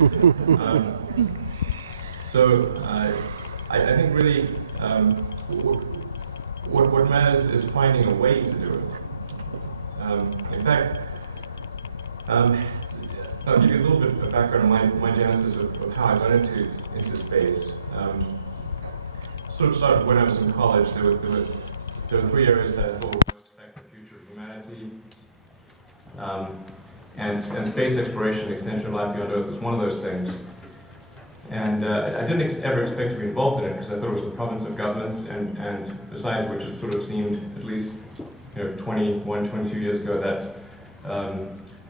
um, I think really what matters is finding a way to do it. In fact, I'll give you a little bit of background on my genesis of how I got into space. Sort of started when I was in college. There were three areas that I thought would most affect the future of humanity. And space exploration and extension of life beyond Earth was one of those things. And I didn't ever expect to be involved in it because I thought it was the province of governments and the science which it sort of seemed, at least 21, 22 years ago, that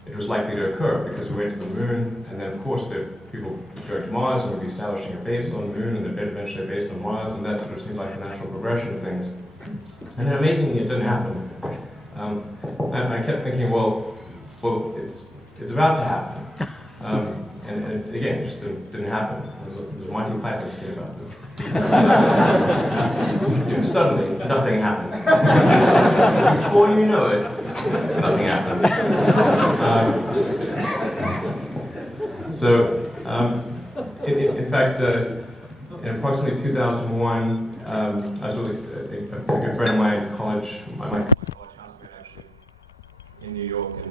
it was likely to occur because we went to the moon, and then of course people would go to Mars and would be establishing a base on the moon and then eventually a base on Mars, and that sort of seemed like the natural progression of things. And then amazingly it didn't happen. And I kept thinking, well, it's about to happen. And again, it just didn't happen. There's a Monty Python skit about this. Suddenly, nothing happened. Before you know it, nothing happened. In fact, in approximately 2001, I was with a good friend of mine in college, my college housemate actually, in New York, and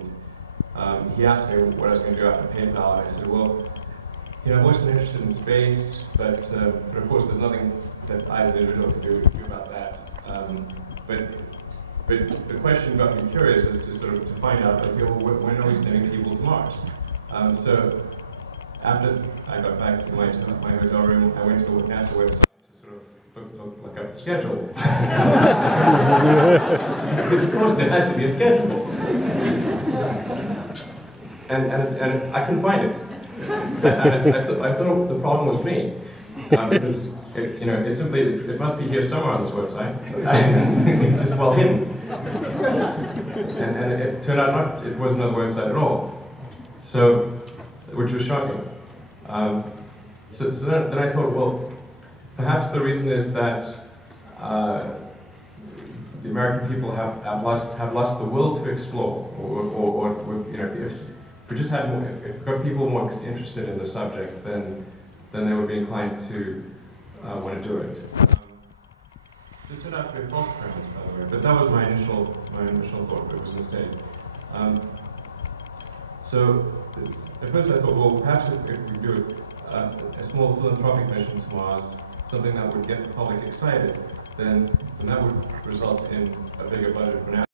he asked me what I was going to do after PayPal, and I said, well, I've always been interested in space, but of course there's nothing that I as an individual can do about that. But the question got me curious as to sort of to find out, okay, well, when are we sending people to Mars? So after I got back to my hotel room, I went to the NASA website to sort of look up the schedule. Because of course there had to be a schedule. And I couldn't find it. I thought the problem was me. Because it must be here somewhere on this website. It's just well hidden. And it turned out it wasn't on the website at all. So, which was shocking. So then I thought, well, perhaps the reason is that the American people have lost the will to explore, or if we just had more, if we got people more interested in the subject, then they would be inclined to want to do it. This turned out to be a false premise, by the way, but that was my initial thought, but it was a mistake. So at first I thought, well, perhaps if we do a small philanthropic mission to Mars, something that would get the public excited, then that would result in a bigger budget for NASA.